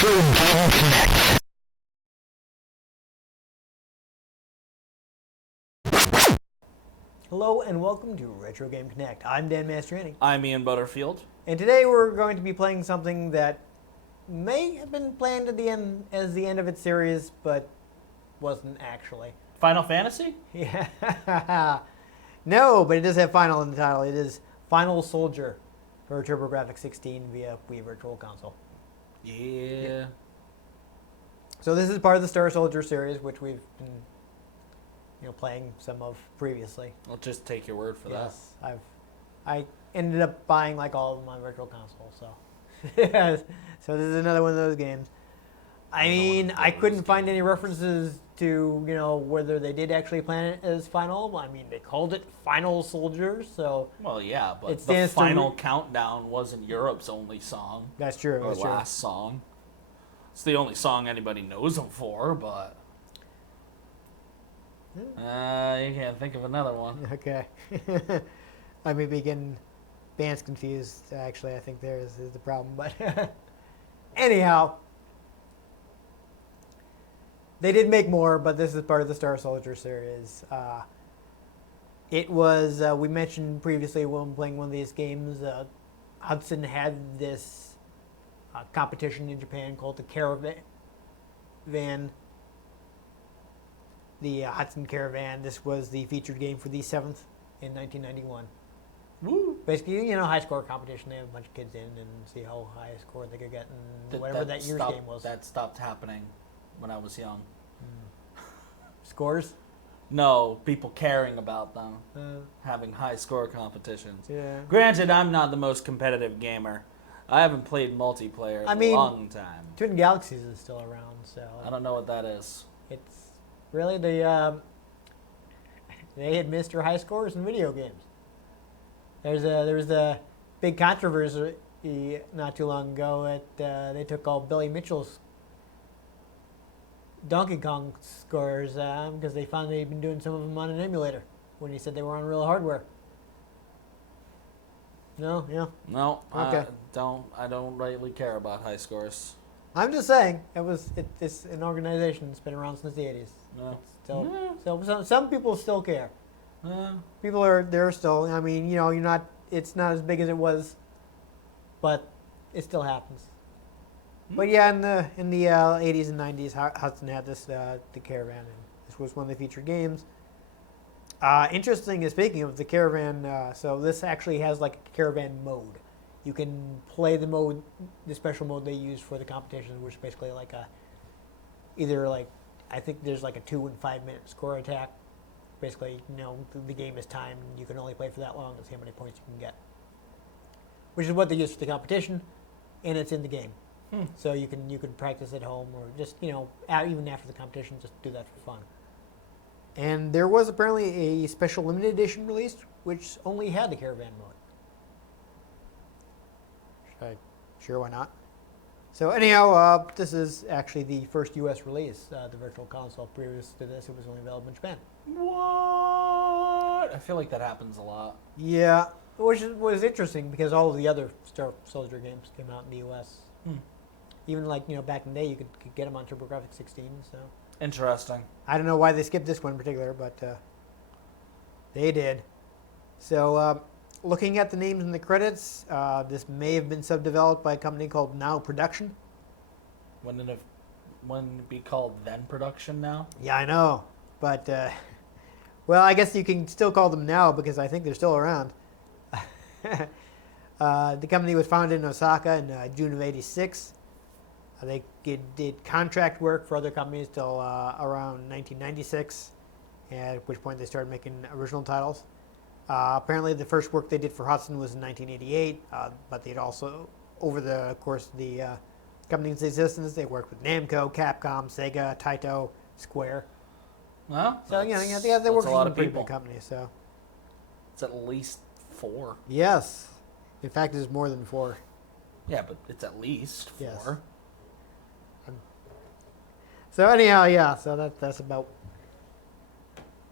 Hello and welcome to Retro Game Connect. I'm Dan Mastriani. I'm Ian Butterfield. And today we're going to be playing something that may have been planned at the end as the end of its series, but wasn't actually. Final Fantasy? Yeah. No, but it does have Final in the title. It is Final Soldier for TurboGrafx 16 via Wii Virtual Console. Yeah. So this is part of the Star Soldier series, which we've been playing some of previously. I'll just take your word for yes, I ended up buying like all of them on Virtual Console, so so this is another one of those games. I mean, I couldn't find any references to whether they did actually plan it as Final. I mean, they called it Final Soldier, so well, yeah, but the Final Countdown wasn't Europe's only song. That's true. Or that's last true. song. It's the only song anybody knows them for, but you can't think of another one. Okay. I may be getting bands confused. Actually, I think there is the problem. But anyhow, they did make more, but this is part of the Star Soldier series. It was, we mentioned previously when playing one of these games, Hudson had this competition in Japan called the Caravan. The Hudson Caravan. This was the featured game for the 7th in 1991. Woo! Basically, high score competition. They have a bunch of kids in and see how high a score they could get in whatever that year's game was. That stopped happening when I was young. Scores? No, people caring about them. Having high score competitions. Yeah. Granted, I'm not the most competitive gamer. I haven't played multiplayer in a long time. Twin Galaxies is still around, so I don't know what that is. It's really they had Mr. High Scores in video games. There was a big controversy not too long ago that they took all Billy Mitchell's Donkey Kong scores because they found they'd been doing some of them on an emulator when he said they were on real hardware. No, yeah. No, okay. I don't rightly care about high scores. I'm just saying it's an organization that's been around since the 80s. No. So some people still care. People are there still. I mean, you're not. It's not as big as it was, but it still happens. But yeah, in the 80s and 90s, Hudson had this the Caravan, and this was one of the featured games. Interesting. Speaking of the Caravan, so this actually has like a Caravan mode. You can play the special mode they use for the competition, which is basically like I think there's like a 2 and 5 minute score attack. Basically, the game is timed. You can only play for that long to see how many points you can get. Which is what they use for the competition, and it's in the game. So you can practice at home or just even after the competition, just do that for fun. And there was apparently a special limited edition released, which only had the Caravan mode. Sure, why not? So anyhow, this is actually the first U.S. release, the Virtual Console. Previous to this, it was only available in Japan. What? I feel like that happens a lot. Yeah, which was interesting because all of the other Star Soldier games came out in the U.S. Even back in the day, you could get them on TurboGrafx 16. So interesting. I don't know why they skipped this one in particular, but they did. So looking at the names in the credits, this may have been subdeveloped by a company called Now Production. Wouldn't it be called Then Production now? Yeah, I know. But, well, I guess you can still call them Now because I think they're still around. The company was founded in Osaka in June of '86. They did contract work for other companies till around 1996, at which point they started making original titles. Apparently, the first work they did for Hudson was in 1988, but they'd also, over the course of the company's existence, they worked with Namco, Capcom, Sega, Taito, Square. Well, so they worked with some pretty big companies. So it's at least 4. Yes, in fact, there's more than 4. Yeah, but it's at least 4. Yes. So anyhow, yeah. So that's about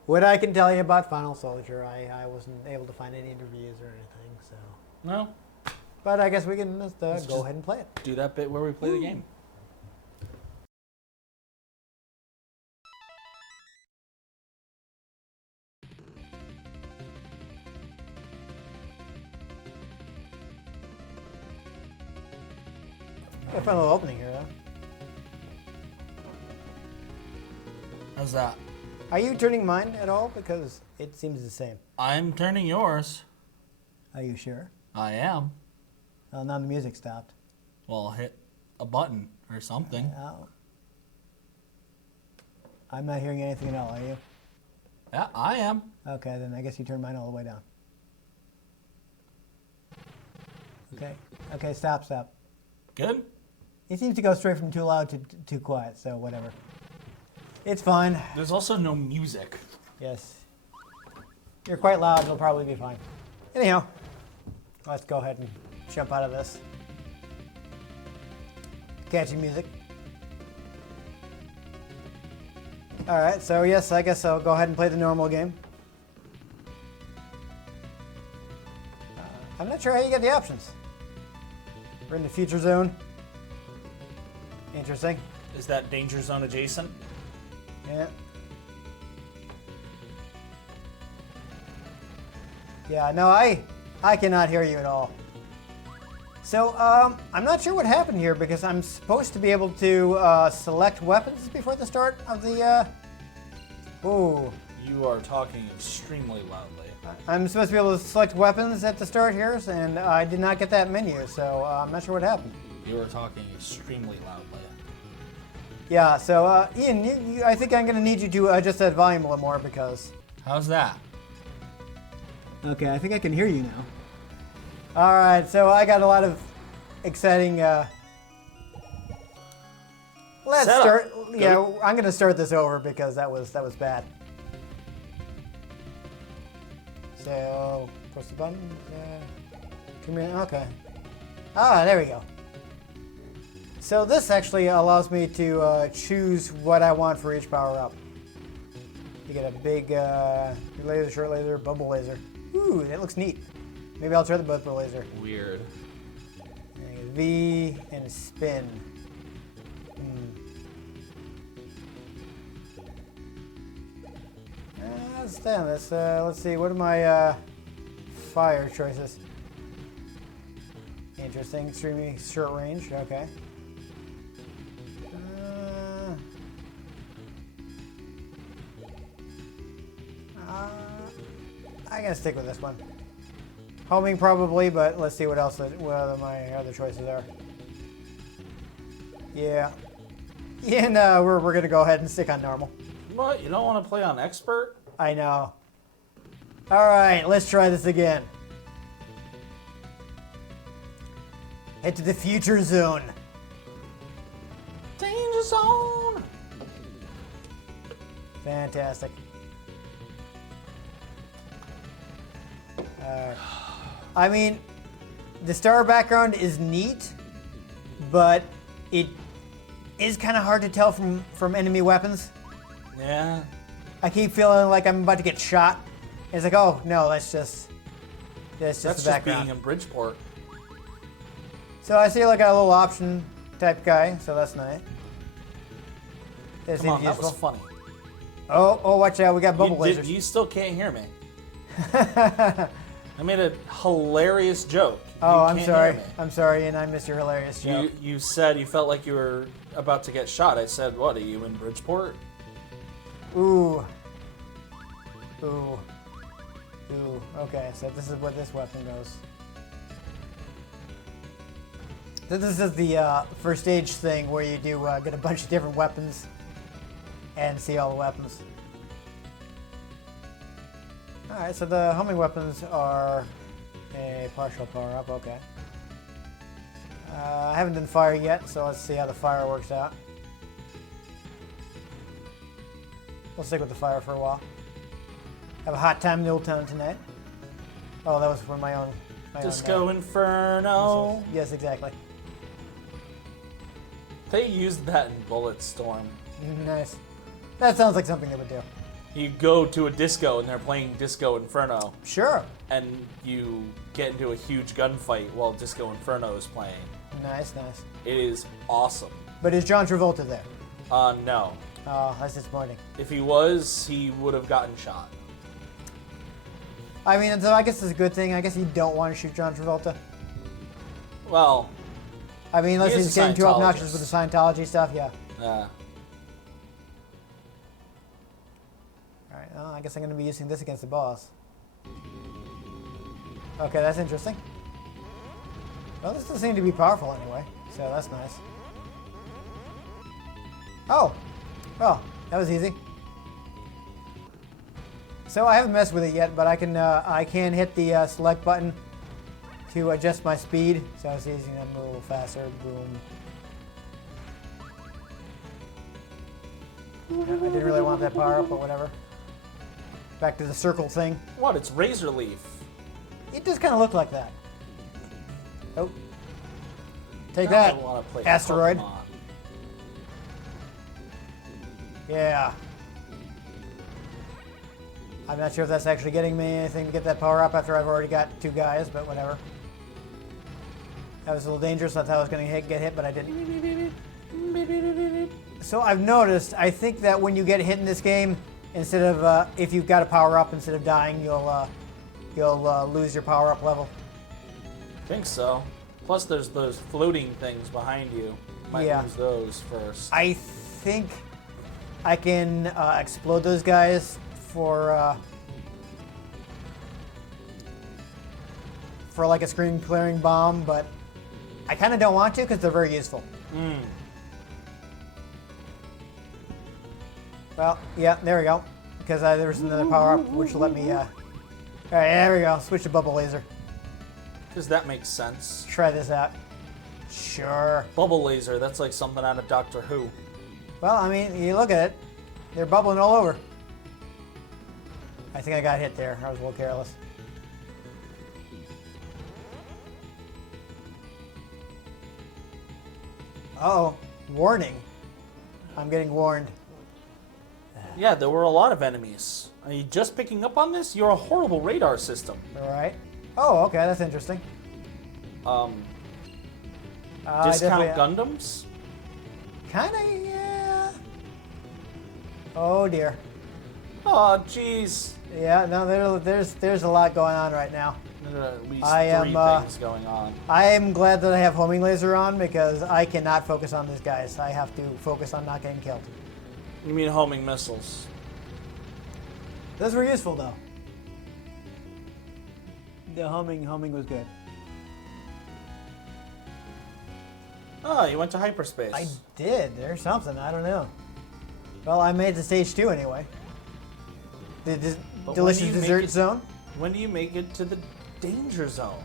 what I can tell you about Final Soldier. I wasn't able to find any interviews or anything. So no. But I guess we can just go ahead and play it. Do that bit where we play the game. I found a little opening here, though. How's that? Are you turning mine at all? Because it seems the same. I'm turning yours. Are you sure? I am. Oh, now the music stopped. Well, hit a button or something. Oh. I'm not hearing anything at all, are you? Yeah, I am. Okay, then I guess you turned mine all the way down. Okay. Okay, stop. Good? It seems to go straight from too loud to too quiet, so whatever. It's fine. There's also no music. Yes. You're quite loud, it'll probably be fine. Anyhow, let's go ahead and jump out of this. Catchy music. Alright, so yes, I guess I'll go ahead and play the normal game. I'm not sure how you get the options. We're in the future zone. Interesting. Is that danger zone adjacent? Yeah. Yeah, no, I cannot hear you at all. So, I'm not sure what happened here because I'm supposed to be able to select weapons before the start of the, Ooh. You are talking extremely loudly. I'm supposed to be able to select weapons at the start here, and I did not get that menu, so I'm not sure what happened. You are talking extremely loudly. Yeah, so, Ian, I think I'm going to need you to adjust that volume a little more because... How's that? Okay, I think I can hear you now. All right, so I got a lot of exciting. Let's Setup. start. Yeah, I'm gonna start this over because that was bad. So press the button. Come here. Okay. Ah, there we go. So this actually allows me to choose what I want for each power up. You get a big laser, short laser, bubble laser. Ooh, that looks neat. Maybe I'll try the bubble laser. Weird. V and spin. Let's see. What are my fire choices? Interesting. Extremely short range. Okay. I'm gonna stick with this one. Homing probably, but let's see what else. What other my other choices are. Yeah. Yeah, no, we're gonna go ahead and stick on normal. What? You don't want to play on expert? I know. All right, let's try this again. Head to the future zone. Danger zone. Fantastic. I mean, the star background is neat, but it is kind of hard to tell from enemy weapons. Yeah. I keep feeling like I'm about to get shot. It's like, oh no, that's just the background. Being in Bridgeport. So I see like a little option type guy, so that's nice. Come on, that was funny. Oh, watch out, we got bubble lasers. You still can't hear me. I made a hilarious joke. Oh, I'm sorry. I'm sorry, and I missed your hilarious joke. You said you felt like you were about to get shot. I said, what, are you in Bridgeport? Ooh. Okay, so this is what this weapon goes. So this is the first stage thing where you do get a bunch of different weapons and see all the weapons. Alright, so the homing weapons are a partial power-up, okay. I haven't done fire yet, so let's see how the fire works out. We'll stick with the fire for a while. Have a hot time in the old town tonight. Oh, that was for my own... Disco Inferno. Missiles. Yes, exactly. They used that in Bulletstorm. Nice. That sounds like something they would do. You go to a disco and they're playing Disco Inferno. Sure. And you get into a huge gunfight while Disco Inferno is playing. Nice. It is awesome. But is John Travolta there? No. Oh, that's disappointing. If he was, he would have gotten shot. I mean, so I guess it's a good thing. I guess you don't want to shoot John Travolta. Well, I mean, unless He is he's a getting too obnoxious Scientologist. with the Scientology stuff, yeah. Uh, Alright, well, I guess I'm going to be using this against the boss. Okay, that's interesting. Well, this doesn't seem to be powerful anyway, so that's nice. Oh! Well, that was easy. So I haven't messed with it yet, but I can hit the select button to adjust my speed. So it's easy to move a little faster. Boom. I didn't really want that power up, but whatever. Back to the circle thing. what? It's Razor Leaf. It just kind of looked like that. Oh. Take Now I that, wanna play asteroid. Pokemon. Yeah. I'm not sure if that's actually getting me anything to get that power up after I've already got 2 guys, but whatever. That was a little dangerous. I thought I was going to get hit, but I didn't. So I've noticed, I think that when you get hit in this game, instead of, if you've got a power up, instead of dying, you'll lose your power up level. I think so. Plus, there's those floating things behind you. Might lose those first. I think I can explode those guys for like a screen clearing bomb, but I kind of don't want to because they're very useful. Well, yeah, there we go. Because there was another power up which will let me. All right, there we go. Switch to bubble laser. Because that makes sense. Try this out. Sure. Bubble laser, that's like something out of Doctor Who. Well, I mean, you look at it, they're bubbling all over. I think I got hit there. I was a little careless. Uh-oh. Warning. I'm getting warned. Yeah, there were a lot of enemies. Are you just picking up on this? You're a horrible radar system. All right. Oh, okay. That's interesting. Discount Gundams? Kind of, yeah. Oh, dear. Oh, jeez. Yeah, no, there's a lot going on right now. There are at least I three am, things going on. I am glad that I have homing laser on because I cannot focus on these guys. I have to focus on not getting killed. You mean homing missiles? Those were useful, though. The homing was good. Oh, you went to hyperspace. I did. There's something. I don't know. Well, I made it to stage 2 anyway. The But delicious when do you dessert make it- zone. When do you make it to the danger zone?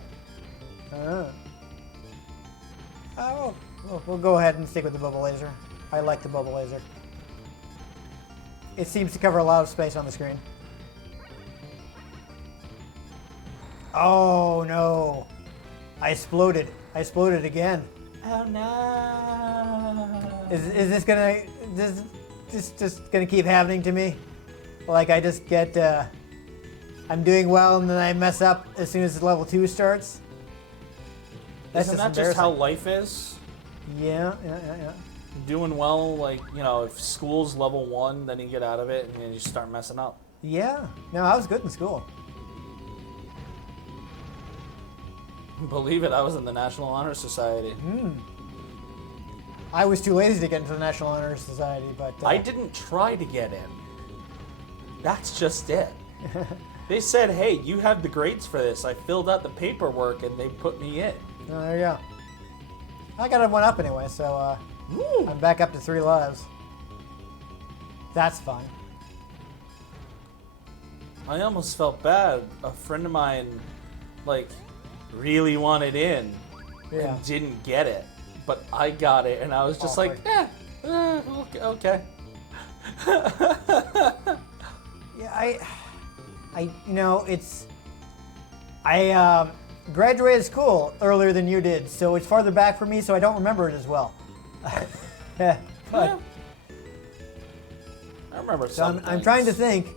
Oh, we'll go ahead and stick with the bubble laser. I like the bubble laser. It seems to cover a lot of space on the screen. Oh no! I exploded. I exploded again. Oh no! Is this gonna just gonna keep happening to me? Like I just get I'm doing well and then I mess up as soon as level 2 starts. Isn't that just how life is? Yeah. Doing well, like, you know, if school's level 1, then you get out of it and then you start messing up. Yeah. No, I was good in school. Believe it, I was in the National Honor Society. I was too lazy to get into the National Honor Society, but I didn't try to get in. That's just it. They said, hey, you have the grades for this. I filled out the paperwork and they put me in. Oh, there you go. I got one up anyway, so I'm back up to 3 lives. That's fine. I almost felt bad. A friend of mine, like, really wanted in and didn't get it. But I got it, and I was just like, okay. Yeah, I graduated school earlier than you did, so it's farther back for me, so I don't remember it as well. But I remember so some I'm trying to think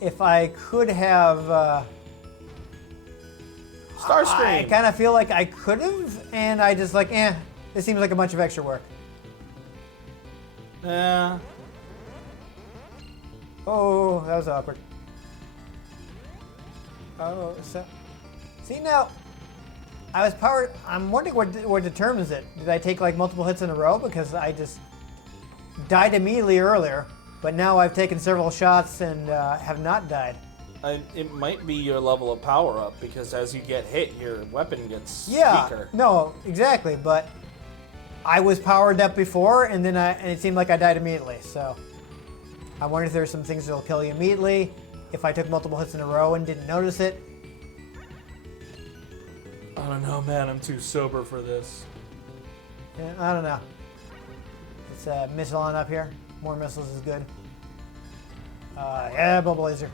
if I could have. Starscream. I kind of feel like I could have, and I just like, this seems like a bunch of extra work. Yeah. Oh, that was awkward. Oh, so see now, I was powered. I'm wondering what determines it. Did I take like multiple hits in a row? Because I just died immediately earlier, but now I've taken several shots and have not died. It might be your level of power up, because as you get hit, your weapon gets Yeah, weaker. no, exactly. But I was powered up before, and then it seemed like I died immediately. So I wonder if there's some things that'll kill you immediately. If I took multiple hits in a row and didn't notice it. I don't know, man. I'm too sober for this. Yeah, I don't know. It's a missile on up here. More missiles is good. Yeah, bubble laser.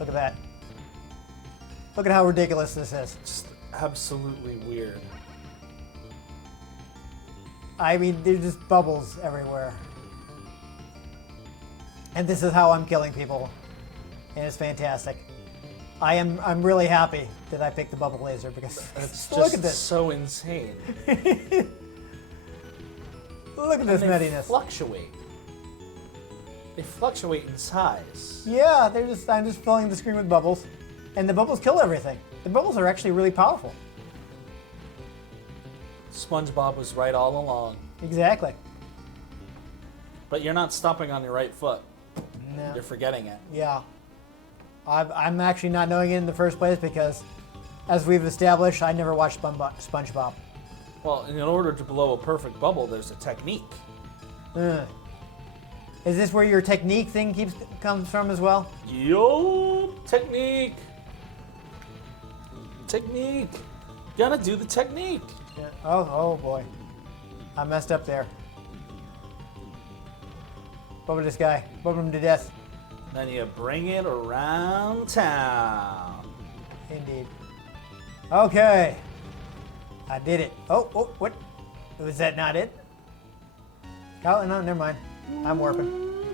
Look at that. Look at how ridiculous this is. Just absolutely weird. I mean, there's just bubbles everywhere. And this is how I'm killing people. And it's fantastic. I'm really happy that I picked the bubble laser because It's look just at this. so insane. Look at this They nuttiness. fluctuate. They fluctuate in size. Yeah, I'm just filling the screen with bubbles. And the bubbles kill everything. The bubbles are actually really powerful. SpongeBob was right all along. Exactly. But you're not stopping on your right foot. No. You're forgetting it. Yeah. I'm actually not knowing it in the first place because, as we've established, I never watched SpongeBob. Well, in order to blow a perfect bubble, there's a technique. Is this where your technique thing comes from as well? Yo, technique. Technique. Gotta do the technique. Yeah. Oh boy. I messed up there. Bubble this guy. Bubble him to death. Then you bring it around town. Indeed. Okay. I did it. Oh, what? Was that not it? Oh, no, never mind. I'm warping.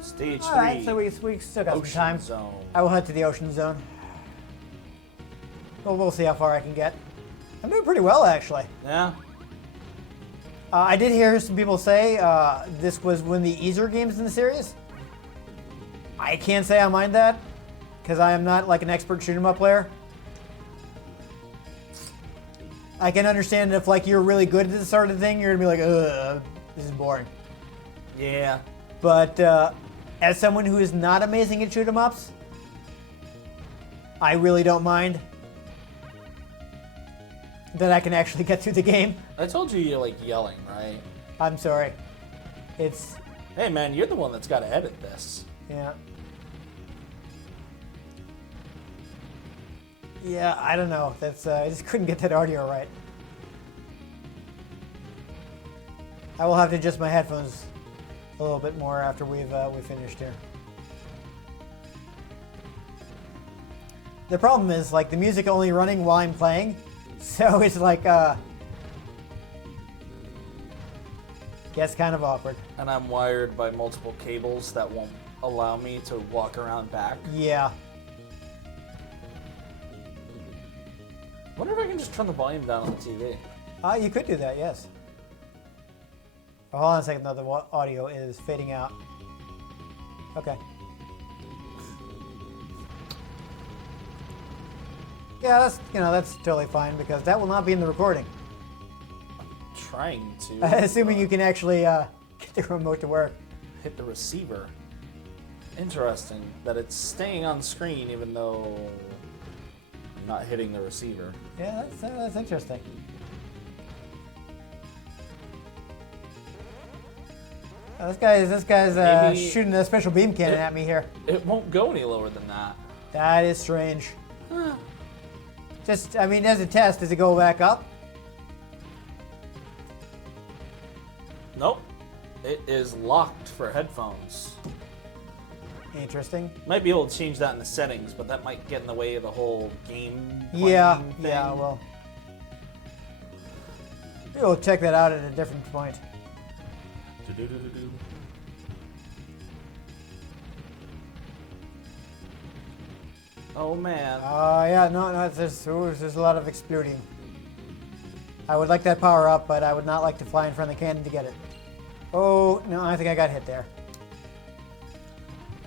Stage 3. All right, so we still got some Ocean time. Zone. I will head to the ocean zone. Well, we'll see how far I can get. I'm doing pretty well, actually. Yeah. I did hear some people say this was one of the easier games in the series. I can't say I mind that, because I am not like an expert shoot 'em up player. I can understand if like you're really good at this sort of thing, you're gonna be like, ugh, this is boring. Yeah. But as someone who is not amazing at shoot 'em ups, I really don't mind that I can actually get through the game. I told you you're like yelling, right? I'm sorry. It's, Hey man, you're the one that's got to edit this. yeah. Yeah, I don't know. That's I just couldn't get that audio right. I will have to adjust my headphones a little bit more after we've finished here. The problem is like the music only running while I'm playing, so it's like gets kind of awkward. And I'm wired by multiple cables that won't allow me to walk around back. Yeah. Wonder if I can just turn the volume down on the TV. You could do that, yes. Oh, hold on a second, though. The audio is fading out. Okay. Yeah, that's totally fine because that will not be in the recording. Trying to. Assuming you can actually get the remote to work. Hit the receiver. Interesting that it's staying on screen even though I'm not hitting the receiver. Yeah, that's interesting. This guy's Maybe shooting a special beam cannon at me here. It won't go any lower than that. That is strange. Just, I mean, as a test, does it go back up? Nope. It is locked for headphones. Interesting. Might be able to change that in the settings, but that might get in the way of the whole game Yeah, playing thing. yeah, well. We'll check that out at a different point. Do-do-do-do-do. Oh man. Yeah, no, there's a lot of exploding. I would like that power up, but I would not like to fly in front of the cannon to get it. Oh, no, I think I got hit there.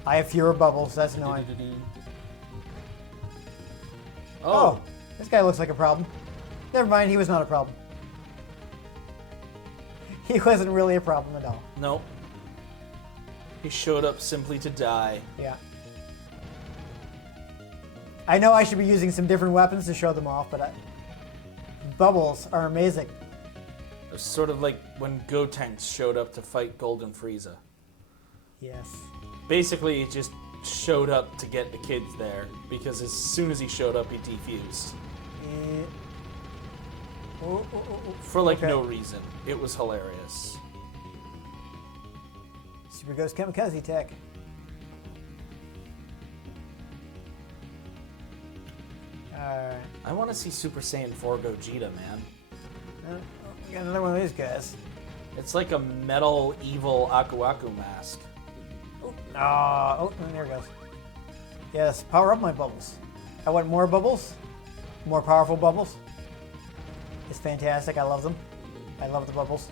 I have fewer bubbles, that's annoying. Oh, this guy looks like a problem. Never mind, he was not a problem. He wasn't really a problem at all. Nope. He showed up simply to die. Yeah. I know I should be using some different weapons to show them off, but bubbles are amazing. It's sort of like when Gotenks showed up to fight Golden Frieza. Yes. Basically, he just showed up to get the kids there, because as soon as he showed up, he defused. For like no reason. It was hilarious. Super Ghost Kamikaze Tech. Alright. I want to see Super Saiyan 4 Gogeta, man. We got another one of these guys. It's like a metal evil Aku Aku mask. Oh, there it goes. Yes, power up my bubbles. I want more bubbles. More powerful bubbles. It's fantastic. I love them. I love the bubbles.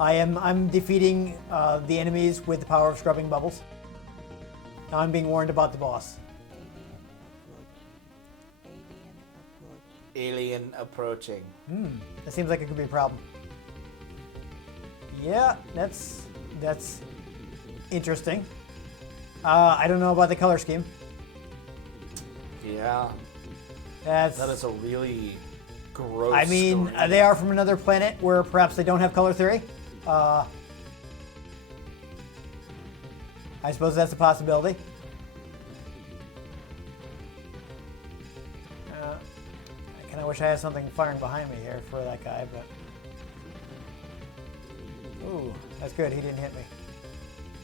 I'm defeating the enemies with the power of scrubbing bubbles. Now I'm being warned about the boss. Alien approaching. That seems like it could be a problem. Yeah, that's interesting. I don't know about the color scheme. Yeah. That is a really gross I mean, story. they are from another planet where perhaps they don't have color theory. I suppose that's a possibility. I kind of wish I had something firing behind me here for that guy, but... Ooh, that's good. He didn't hit me.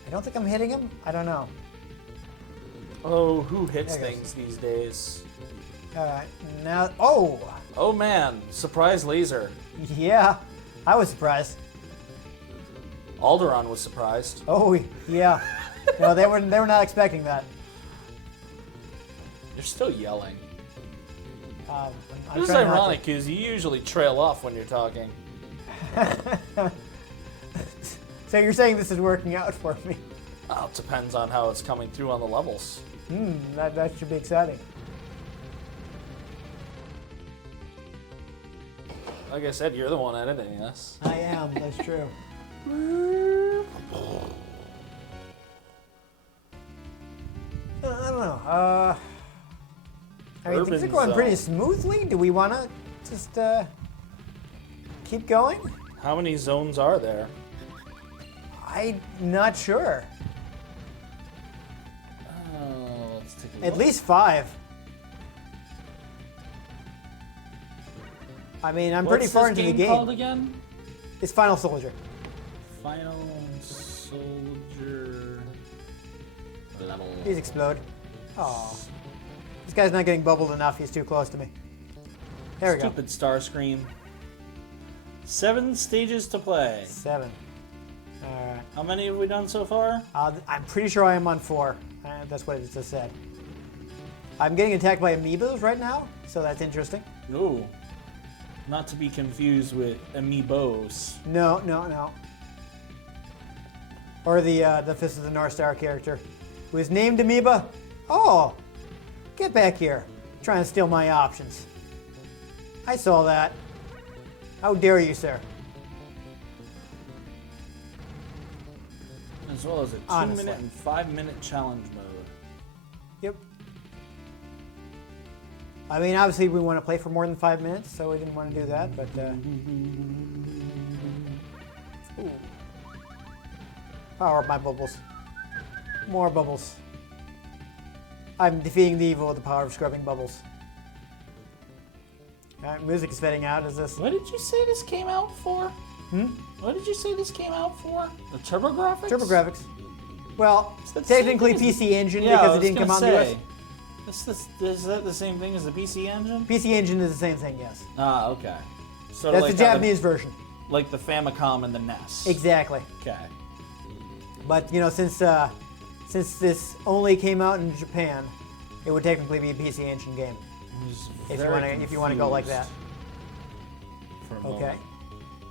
I don't think I'm hitting him. I don't know. Oh, who hits things these days? Now... Oh! Oh man, surprise laser. Yeah, I was surprised. Alderaan was surprised. Oh, yeah. No, they were not expecting that. You're still yelling. I'm This is trying not to- ironic because you usually trail off when you're talking. So you're saying this is working out for me? Well, it depends on how it's coming through on the levels. That should be exciting. Like I said, you're the one editing this. I am, that's true. I don't know. I mean, things are Urban going pretty zone. smoothly. Do we want to just keep going? How many zones are there? I'm not sure. Let's take a look. At least 5. I mean, I'm pretty far into the game. What's this game called again? It's Final Soldier. Final Soldier level. Please explode. Oh, this guy's not getting bubbled enough. He's too close to me. There we go. Stupid Starscream. 7 stages to play. 7. All right. How many have we done so far? I'm pretty sure I am on 4. That's what it just said. I'm getting attacked by amiibos right now, so that's interesting. Ooh. Not to be confused with amiibos. No. Or the Fist of the North Star character, who is named Amoeba. Oh, get back here! Trying to steal my options. I saw that. How dare you, sir? As well as a 2-minute and 5-minute challenge mode. Yep. I mean, obviously we want to play for more than 5 minutes, so we didn't want to do that, but... Ooh. Power up my bubbles. More bubbles. I'm defeating the evil with the power of scrubbing bubbles. Alright, music is fading out. Is this... What did you say this came out for? What did you say this came out for? The TurboGrafx? TurboGrafx. Well, Is that the technically same thing as PC Engine Yeah, because I it was didn't come gonna out in the say. US. Is that the same thing as the PC Engine? PC Engine is the same thing, yes. Ah, okay. So That's like the how Japanese version. like the Famicom and the NES. Exactly. Okay. But, you know, since this only came out in Japan, it would technically be a PC Engine game. If you want to go like that. For a Okay. moment.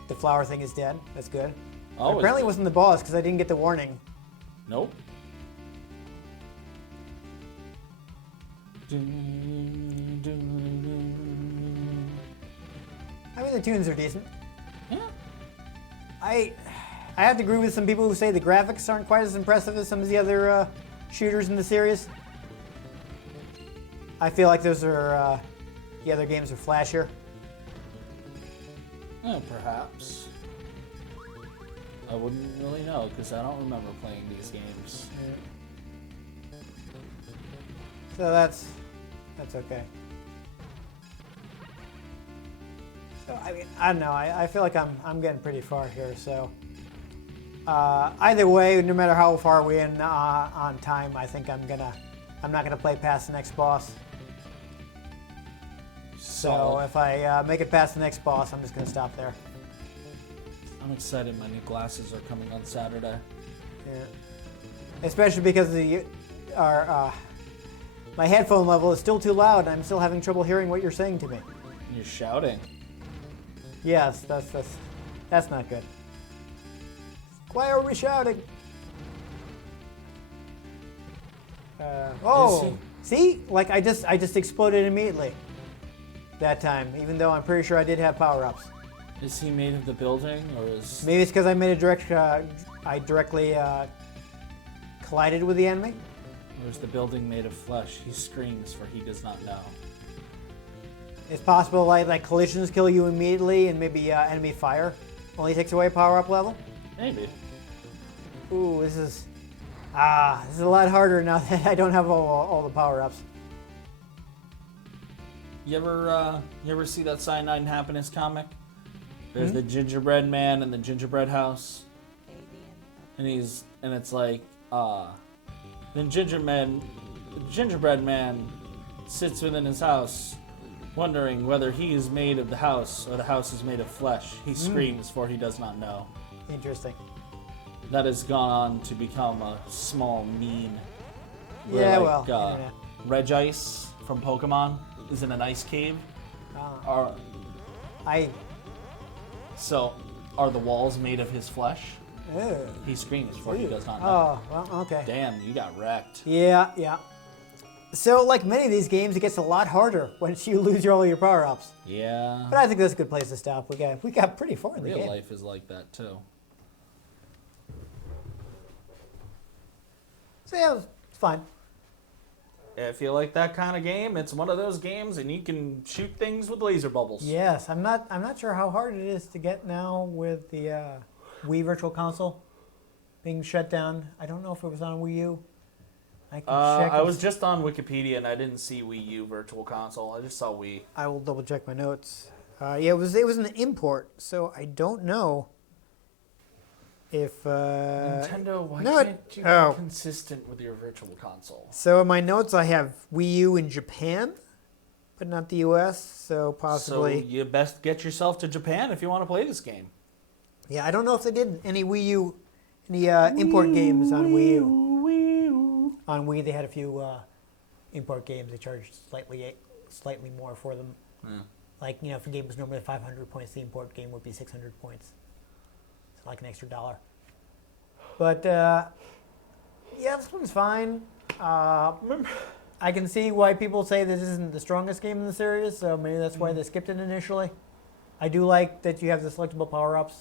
The flower thing is dead. That's good. Oh, Apparently it it's- wasn't the boss because I didn't get the warning. Nope. I mean, the tunes are decent. Yeah. I have to agree with some people who say the graphics aren't quite as impressive as some of the other shooters in the series. I feel like those are the other games are flashier. Perhaps. I wouldn't really know because I don't remember playing these games. Yeah. So that's okay. So I mean, I don't know. I feel like I'm getting pretty far here. So either way, no matter how far we in on time, I think I'm not gonna play past the next boss. So if I make it past the next boss, I'm just gonna stop there. I'm excited. My new glasses are coming on Saturday. Yeah. Especially because my headphone level is still too loud, and I'm still having trouble hearing what you're saying to me. You're shouting. Yes, that's not good. Why are we shouting? See, like I just exploded immediately that time, even though I'm pretty sure I did have power-ups. Is he made of the building, or is... Maybe it's because I made I directly collided with the enemy. Or is the building made of flesh? He screams, for he does not know. It's possible like collisions kill you immediately, and maybe enemy fire only takes away a power-up level. Maybe. Ooh, this is a lot harder now that I don't have all the power-ups. You ever see that Cyanide and Happiness comic? There's the gingerbread man and the gingerbread house, and it's like the gingerbread man sits within his house, wondering whether he is made of the house or the house is made of flesh. He screams, for he does not know. Interesting. That has gone on to become a small meme. Yeah, Where, Regice from Pokemon is in an ice cave. So, are the walls made of his flesh? Ew. He screams, for he does not know. Oh, well, okay. Damn, you got wrecked. Yeah. So, like many of these games, it gets a lot harder once you lose all your power-ups. Yeah. But I think that's a good place to stop. We got pretty far in the game. Real life is like that too. So yeah, it's fine. If you like that kind of game, it's one of those games, and you can shoot things with laser bubbles. Yes, I'm not sure how hard it is to get now with the Wii Virtual Console being shut down. I don't know if it was on Wii U. I can check. I was just on Wikipedia, and I didn't see Wii U Virtual Console. I just saw Wii. I will double check my notes. Yeah, it was an import, so I don't know if Nintendo, why no, can't you be consistent with your Virtual Console? So in my notes, I have Wii U in Japan, but not the U.S. So possibly. So you best get yourself to Japan if you want to play this game. Yeah, I don't know if they did any Wii U, any import games on Wii U. On Wii, they had a few import games. They charged slightly more for them. Yeah. Like, if a game was normally 500 points, the import game would be 600 points. So like an extra $1. But yeah, this one's fine. I can see why people say this isn't the strongest game in the series, so maybe that's why they skipped it initially. I do like that you have the selectable power-ups.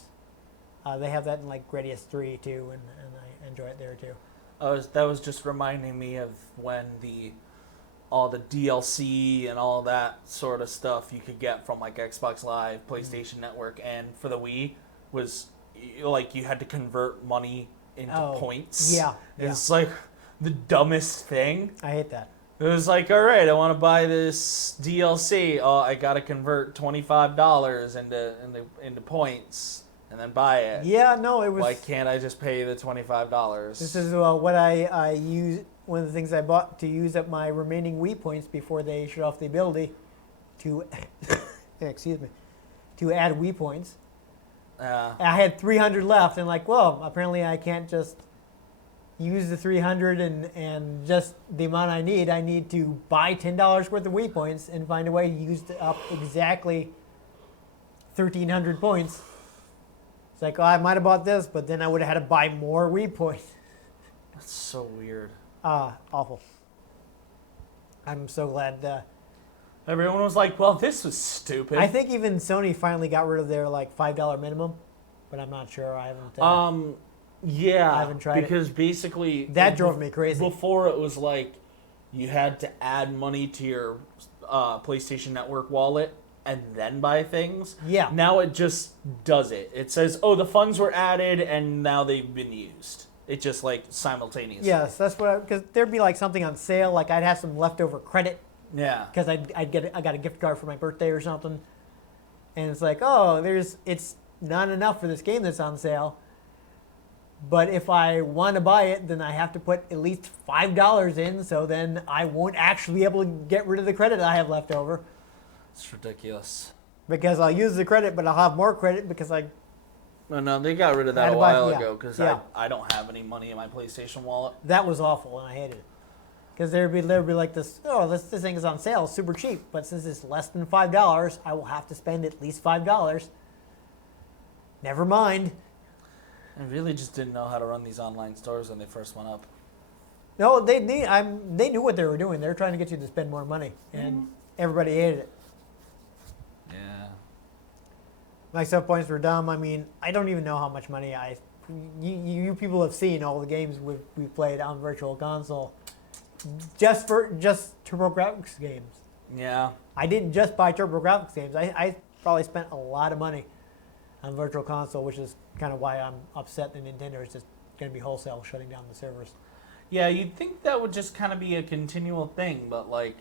They have that in like Gradius 3 too, and I enjoy it there too. That was just reminding me of when all the DLC and all that sort of stuff you could get from like Xbox Live, PlayStation Network, and for the Wii was like you had to convert money into points. Yeah. It's like the dumbest thing. I hate that. It was like, all right, I want to buy this DLC. Oh, I got to convert $25 into points and then buy it. Yeah, no, it was. Why can't I just pay the $25? This is what I use. One of the things I bought to use up my remaining Wii points before they shut off the ability to, excuse me, to add Wii points. I had 300 left, and like, well, apparently I can't just use the 300 and just the amount I need to buy $10 worth of Wii points and find a way to use up exactly 1,300 points. It's like, I might have bought this, but then I would have had to buy more Wii points. That's so weird. Awful. I'm so glad. Everyone was like, well, this was stupid. I think even Sony finally got rid of their like $5 minimum, but I'm not sure. I haven't. Yeah, I haven't tried because basically that drove me crazy. Before it was like you had to add money to your PlayStation Network wallet and then buy things. Yeah. Now it just does it. It says, "Oh, the funds were added and now they've been used." It just like simultaneously. Yes, that's what. Because there'd be like something on sale. Like I'd have some leftover credit. Yeah. Because I got a gift card for my birthday or something, and it's like, oh, it's not enough for this game that's on sale. But if I want to buy it, then I have to put at least $5 in, so then I won't actually be able to get rid of the credit I have left over. It's ridiculous. Because I'll use the credit, but I'll have more credit because No, they got rid of that a while ago because I don't have any money in my PlayStation wallet. That was awful, and I hated it. Because there'd be like this, oh, this thing is on sale, it's super cheap, but since it's less than $5, I will have to spend at least $5. Never mind. I really just didn't know how to run these online stores when they first went up. No, they knew what they were doing. They were trying to get you to spend more money, and everybody hated it. Yeah. My sub points were dumb. I mean, I don't even know how much money you people have seen all the games we've played on Virtual Console, just TurboGrafx games. Yeah. I didn't just buy TurboGrafx games. I probably spent a lot of money on Virtual Console, which is kind of why I'm upset that Nintendo is just going to be wholesale shutting down the servers. Yeah, you'd think that would just kind of be a continual thing, but like...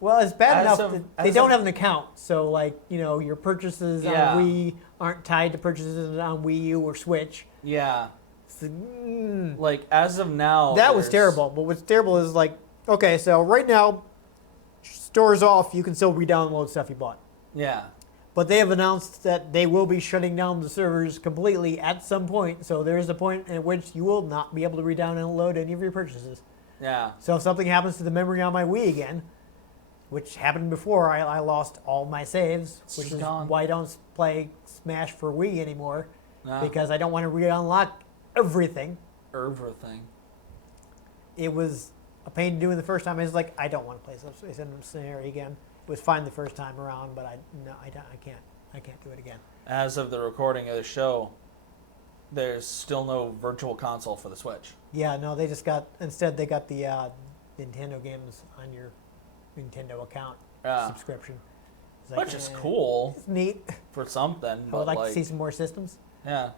Well, it's bad enough that they don't have an account, so like, your purchases on Wii aren't tied to purchases on Wii U or Switch. Yeah. So, like, as of now... That was terrible, but what's terrible is like, okay, so right now, store's off, you can still re-download stuff you bought. Yeah. But they have announced that they will be shutting down the servers completely at some point. So there is a point at which you will not be able to re-download any of your purchases. Yeah. So if something happens to the memory on my Wii again, which happened before, I lost all my saves, which is why I don't play Smash for Wii anymore, because I don't want to re-unlock everything. It was a pain to do in the first time. I was like, I don't want to play this scenario again. It was fine the first time around, but I can't do it again. As of the recording of the show, there's still no Virtual Console for the Switch. Yeah, no, they got the Nintendo games on your Nintendo account subscription. Which is cool. It's neat. For something. I would like to see some more systems. Yeah.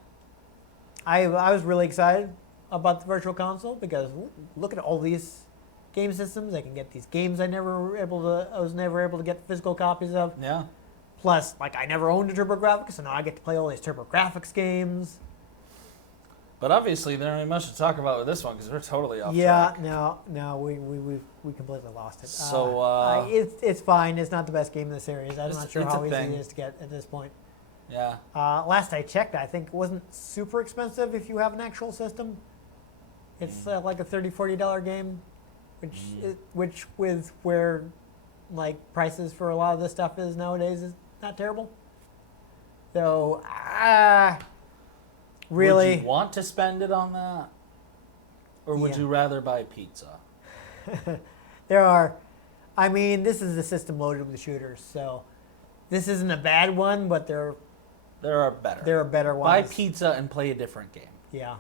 I was really excited about the Virtual Console because look at all these game systems. I can get these games I was never able to get physical copies of. Yeah. Plus, like, I never owned a TurboGrafx, so now I get to play all these TurboGrafx games. But obviously, there ain't much to talk about with this one because we're totally off track. Yeah, no, we completely lost it. So it's fine. It's not the best game in the series. I'm not sure how easy it is to get at this point. Yeah. Last I checked, I think it wasn't super expensive if you have an actual system. It's like a $30, $40 game. Which with where like prices for a lot of this stuff is nowadays is not terrible. So really, would you want to spend it on that, or would you rather buy pizza? This is the system loaded with shooters, so this isn't a bad one, but there are better. There are better ones. Buy pizza and play a different game. Yeah,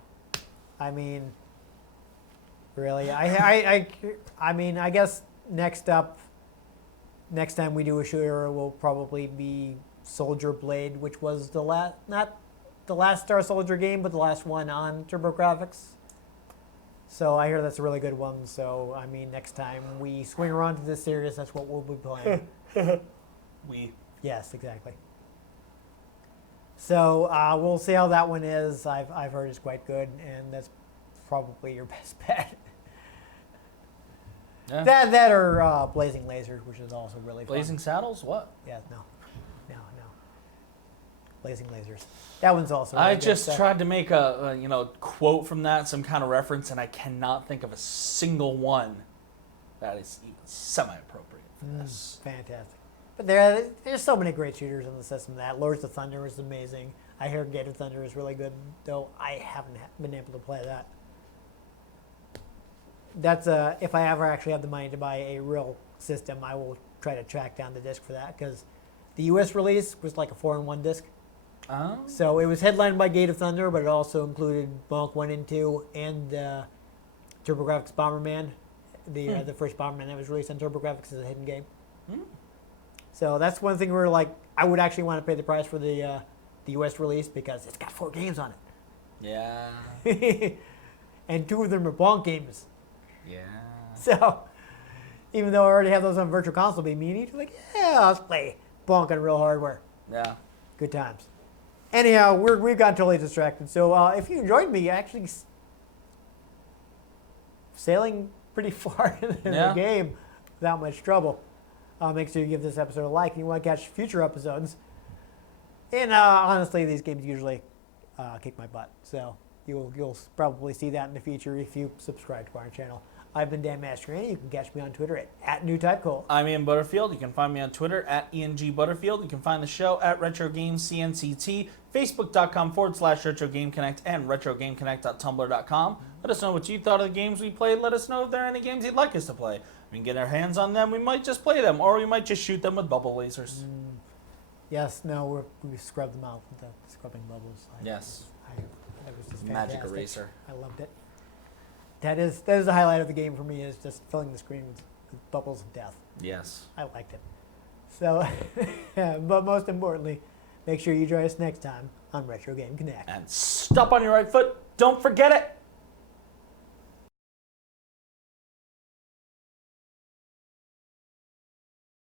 really, I guess next time we do a shooter will probably be Soldier Blade, which was not the last Star Soldier game, but the last one on TurboGrafx. So I hear that's a really good one. So next time we swing around to this series, that's what we'll be playing. Yes, exactly. So we'll see how that one is. I've heard it's quite good, and that's probably your best bet. Yeah. That or Blazing Lasers, which is also really fun. Blazing Saddles? What? Yeah, no. Blazing Lasers. That one's also really I good just stuff. tried to make a quote from that, some kind of reference, and I cannot think of a single one that is even semi-appropriate for this. Fantastic. But there's so many great shooters in the system. That Lords of Thunder is amazing. I hear Gate of Thunder is really good, though I haven't been able to play that. that's if I ever actually have the money to buy a real system, I will try to track down the disc for that because the U.S. release was like a 4-in-1 disc. Oh. So it was headlined by Gate of Thunder, but it also included Bonk 1 and 2 and TurboGrafx Bomberman, the first Bomberman that was released on TurboGrafx as a hidden game. So that's one thing where like I would actually want to pay the price for the U.S. release because it's got 4 games on it. Yeah. And 2 of them are Bonk games. Yeah. So even though I already have those on Virtual Console being mean, you're like, yeah, let's play Bonk on real hardware. Yeah. Good times. Anyhow, we've gotten totally distracted. So if you enjoyed me actually sailing pretty far in the game without much trouble, make sure you give this episode a like and you want to catch future episodes. And honestly, these games usually kick my butt. So you'll probably see that in the future if you subscribe to our channel. I've been Dan Mastriani. You can catch me on Twitter at NewTypeCole. I'm Ian Butterfield. You can find me on Twitter at ENGButterfield. You can find the show at RetroGamesCNCT, Facebook.com/RetroGameConnect, and RetroGameConnect.tumblr.com. Let us know what you thought of the games we played. Let us know if there are any games you'd like us to play. We can get our hands on them. We might just play them, or we might just shoot them with bubble lasers. Yes, no, we scrubbed them out with the scrubbing bubbles. Yes. That was just Magic fantastic. eraser. I loved it. That is the highlight of the game for me, is just filling the screen with bubbles of death. Yes. I liked it. So, but most importantly, make sure you join us next time on Retro Game Connect. And stop on your right foot. Don't forget it.